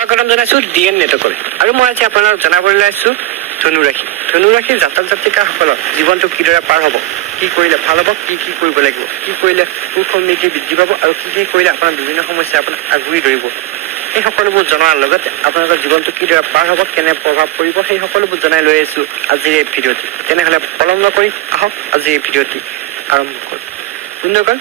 স্বাগতম জনাইছোঁ DN নেটৱৰ্কলৈ। আৰু মই আজি আপোনালোকক জনাবলৈ আহিছোঁ ধনুৰাশি জাতক জাতিকাসকলৰ জীৱনটো কিদৰে পাৰ হ'ব, কি কৰিলে ভাল হ'ব, কি কৰিব লাগিব, কি কৰিলে সুখ সমৃদ্ধি বৃদ্ধি পাব আৰু কি কৰিলে আপোনাৰ বিভিন্ন সমস্যা আপোনাক আগুৰি ধৰিব, সেই সকলোবোৰ জনাৰ লগতে আপোনালোকৰ জীৱনটো কিদৰে পাৰ হ'ব, কেনে প্ৰভাৱ পৰিব, সেই সকলোবোৰ জনাই লৈ আহিছোঁ আজিৰ এই ভিডিঅ'টি। তেনেহ'লে পলম নকৰি আহক আজিৰ এই ভিডিঅ'টি আৰম্ভ কৰোঁ। বন্ধুসকল,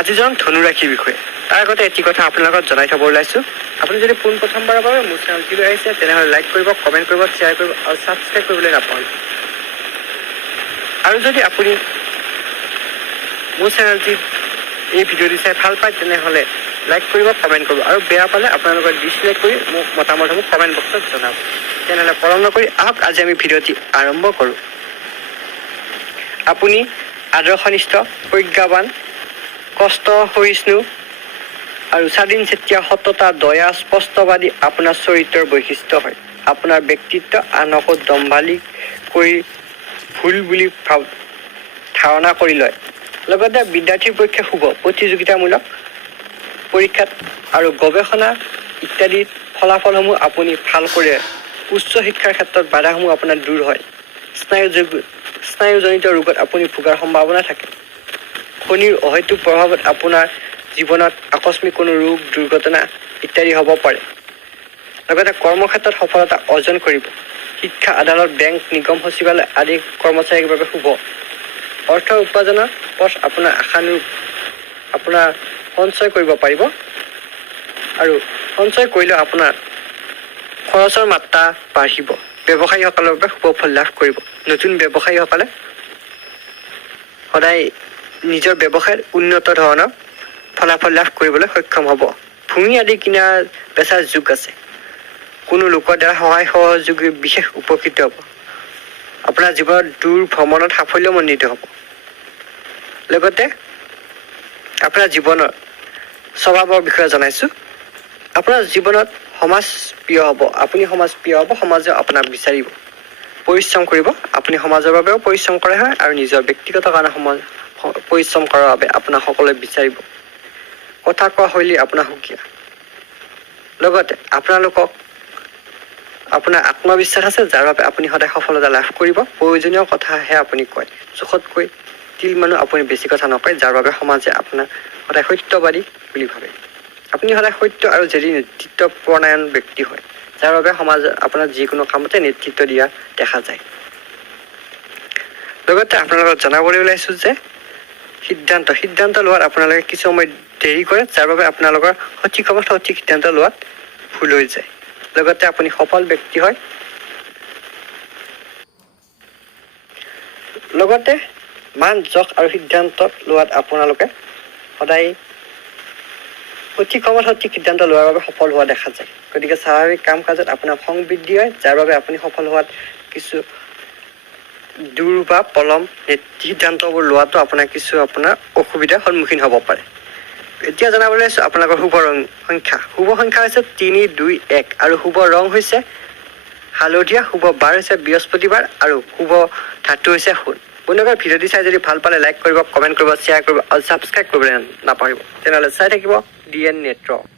আজি যাম ধনুৰাশিৰ বিষয়ে। তাৰ আগতে এটি কথা আপোনালোকক জনাই থ'ব ওলাইছোঁ। আপুনি যদি পোনপ্ৰথমবাৰৰ বাবে মোৰ চেনেলটিলৈ আহিছে তেনেহ'লে লাইক কৰিব, কমেণ্ট কৰিব, শ্বেয়াৰ কৰিব আৰু ছাবস্ক্ৰাইব কৰিবলৈ নাপাহৰিব। আৰু যদি আপুনি মোৰ চেনেলটিত এই ভিডিঅ'টি চাই ভাল পায় তেনেহ'লে লাইক কৰিব, কমেণ্ট কৰিব আৰু বেয়া পালে আপোনালোকে ডিছলাইক কৰি মোক মতামতসমূহ কমেণ্ট বক্সত জনাব। তেনেহ'লে পলম নকৰি আহক আজি আমি ভিডিঅ'টি আৰম্ভ কৰোঁ। আপুনি আদৰ্শনিষ্ঠ, প্ৰজ্ঞাৱান, কষ্ট সহিষ্ণু আৰু স্বাধীন চেতিয়া, সততা, দয়া, স্পষ্টবাদী আপোনাৰ চৰিত্ৰৰ বৈশিষ্ট্য হয়। আপোনাৰ ব্যক্তিত্ব আনকো দম্ভালি কৰি ভুল বুলি ধাৰণা কৰি লয়। লগতে বিদ্যাৰ্থীৰ পক্ষে শুভ, প্ৰতিযোগিতামূলক পৰীক্ষাত আৰু গৱেষণা ইত্যাদিত ফলাফলসমূহ আপুনি ভাল কৰে। উচ্চ শিক্ষাৰ ক্ষেত্ৰত বাধাসমূহ আপোনাৰ দূৰ হয়। স্নায়ুজনিত ৰোগত আপুনি ভোগাৰ সম্ভাৱনা থাকে। শনিৰ অহৈতুক প্ৰভাৱত আপোনাৰ জীৱনত আকস্মিক কোনো ৰোগ, দুৰ্ঘটনা ইত্যাদি হ'ব পাৰে। লগতে কৰ্মক্ষেত্ৰত সফলতা অৰ্জন কৰিব। শিক্ষা, আদালত, বেংক, নিগম, সচিবালয় আদি কৰ্মচাৰীৰ বাবে শুভ। অৰ্থ উপাৰ্জনৰ পথ আপোনাৰ আশানুৰূপ আপোনাৰ সঞ্চয় কৰিব পাৰিব আৰু সঞ্চয় কৰিলেও আপোনাৰ খৰচৰ মাত্ৰা বাঢ়িব। ব্যৱসায়ীসকলৰ বাবে শুভ ফল লাভ কৰিব। নতুন ব্যৱসায়ীসকলে সদায় নিজৰ ব্যৱসায়ত উন্নত ধৰণৰ ফলাফল লাভ কৰিবলৈ সক্ষম হ'ব। ভূমি আদি কিনা বেচাৰ যোগ আছে। কোনো লোকৰ দ্বাৰা সহায় সহযোগী বিশেষ উপকৃত হ'ব। আপোনাৰ জীৱনত দূৰ ভ্ৰমণত সাফল্যমণ্ডিত হ'ব। লগতে আপোনাৰ জীৱনৰ স্বভাৱৰ বিষয়ে জনাইছোঁ। আপোনাৰ জীৱনত সমাজ প্ৰিয় হ'ব। আপুনি সমাজ প্ৰিয় হ'ব, সমাজে আপোনাক বিচাৰিব। পৰিশ্ৰম কৰিব, আপুনি সমাজৰ বাবেও পৰিশ্ৰম কৰা হয় আৰু নিজৰ ব্যক্তিগত কাৰণে পৰিশ্ৰম কৰাৰ বাবে আপোনাক সকলোৱে বিচাৰিব। কথা কোৱা শৈলী আপোনাৰ সুকীয়া। লগতে আপোনাৰ আত্মবিশ্বাস আছে, যাৰ বাবে আপুনি সদায় সফলতা লাভ কৰিব। প্ৰয়োজনীয় কথাহে আপুনি কয়। জোখতকৈ তিল মানুহ আপুনি বেছি কথা নকয়, যাৰ বাবে সমাজে আপোনাক সদায় সত্যবাদী বুলি ভাবে। আপুনি সদায় সত্য আৰু জেদী নেতৃত্ব প্ৰণয়ন ব্যক্তি হয়, যাৰ বাবে সমাজে আপোনাৰ যিকোনো কামতে নেতৃত্ব দিয়া দেখা যায়। লগতে আপোনালোকক জনাবলৈ ওলাইছোঁ যে সিদ্ধান্ত লোৱাত আপোনালোকে কিছু সময় দেৰি কৰে, যাৰ বাবে আপোনালোকৰ সঠিক সময়ত সঠিক সিদ্ধান্ত লোৱাত ভুল হৈ যায়। লগতে আপুনি সফল ব্যক্তি হয়। লগতে মান, যশ আৰু সিদ্ধান্ত লোৱাত আপোনালোকে সদায় সঠিক সময়ত সঠিক সিদ্ধান্ত লোৱাৰ বাবে সফল হোৱা দেখা যায়। গতিকে স্বাভাৱিক কাম কাজত আপোনাৰ খং বৃদ্ধি হয়, যাৰ বাবে আপুনি সফল হোৱাত কিছু দূৰ বা পলম সিদ্ধান্তবোৰ লোৱাটো আপোনাৰ অসুবিধাৰ সন্মুখীন হ'ব পাৰে। এতিয়া জনাবলৈ আছোঁ আপোনালোকৰ শুভ সংখ্যা। শুভ সংখ্যা হৈছে 3, 2, 1 আৰু শুভ ৰং হৈছে হালধীয়া। শুভ বাৰ হৈছে বৃহস্পতিবাৰ আৰু শুভ ধাতু হৈছে সোণ। বন্ধুসকল, ভিডিঅ'টি চাই যদি ভাল পালে লাইক কৰিব, কমেণ্ট কৰিব, শ্বেয়াৰ কৰিব আৰু ছাবস্ক্ৰাইব কৰিবলৈ নাপাহৰিব। তেনেহ'লে চাই থাকিব DN নেটৱৰ্ক।